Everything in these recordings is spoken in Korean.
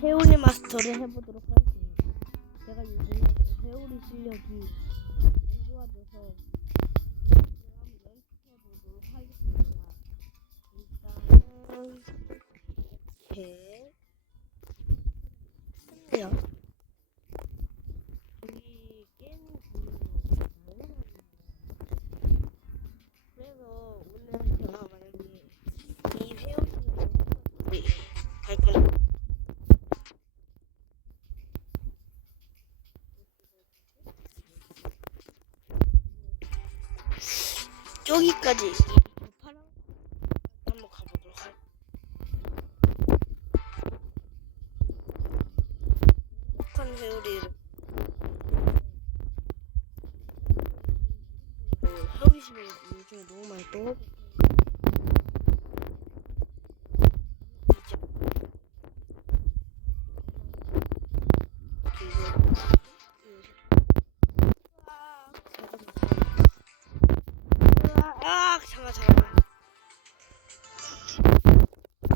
세월의 마스터를 해보도록 하겠습니다. 제가 요즘에 세월의 실력이 안 좋아져서 한번 연습해보도록 하겠습니다. 일단은 이렇게 했네요. 여기 게임 그래서 오늘 제가 만약에 이 회원을 할 거는 여기까지 파랑 한번 가보도록 할. 행복한 회오리를 회오리 집에 요즘에 너무 많이 떠.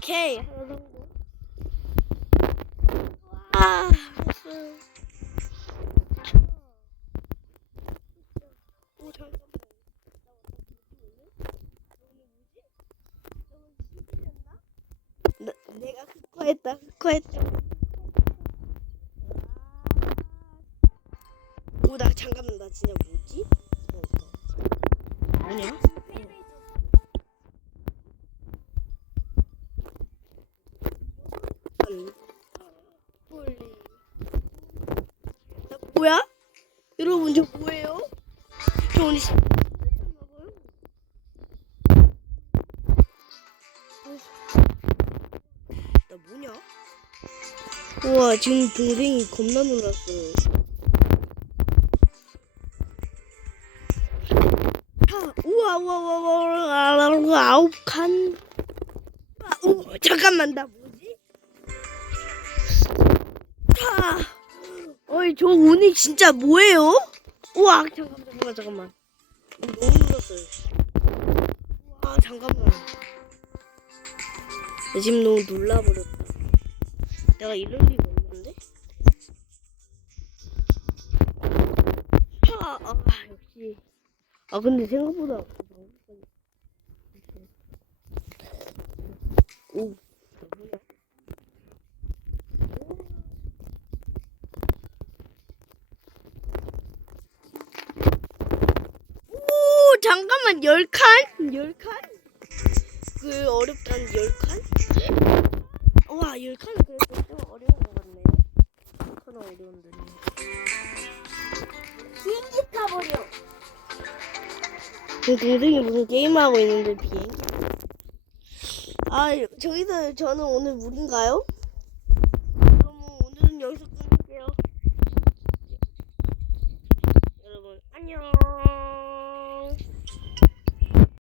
오케이. 아, 내가 흑화했다, 흑화했다. 오, 나 잠깐만, 나 진짜 뭐지? 뭐냐? 나 뭐야? 여러분 저 뭐예요? 저 오늘 시... 나 뭐냐? 우와 지금 동생이 겁나 놀랐어요. 아, 우와 우와 우와 우와 아홉 칸. 아, 우 잠깐만 나 아, 어이 저 오늘 진짜 뭐예요? 우와 잠깐만 잠깐만 잠깐만 너무 놀랐어요. 와 잠깐만. 나 지금 너무 놀라버렸다. 내가 이럴 리가 없는데? 아, 아 역시. 아 근데 생각보다 오 뭐야? 오 잠깐만 열 칸? 열 칸? 그 어렵다는 열 칸? 와, 열 칸은 그래도 좀 어려운 것 같네. 그런 어려운데. 비행기 타버려. 그 동생이 무슨 게임하고 있는데 비행기. 아, 저기서 저는 오늘 물인가요?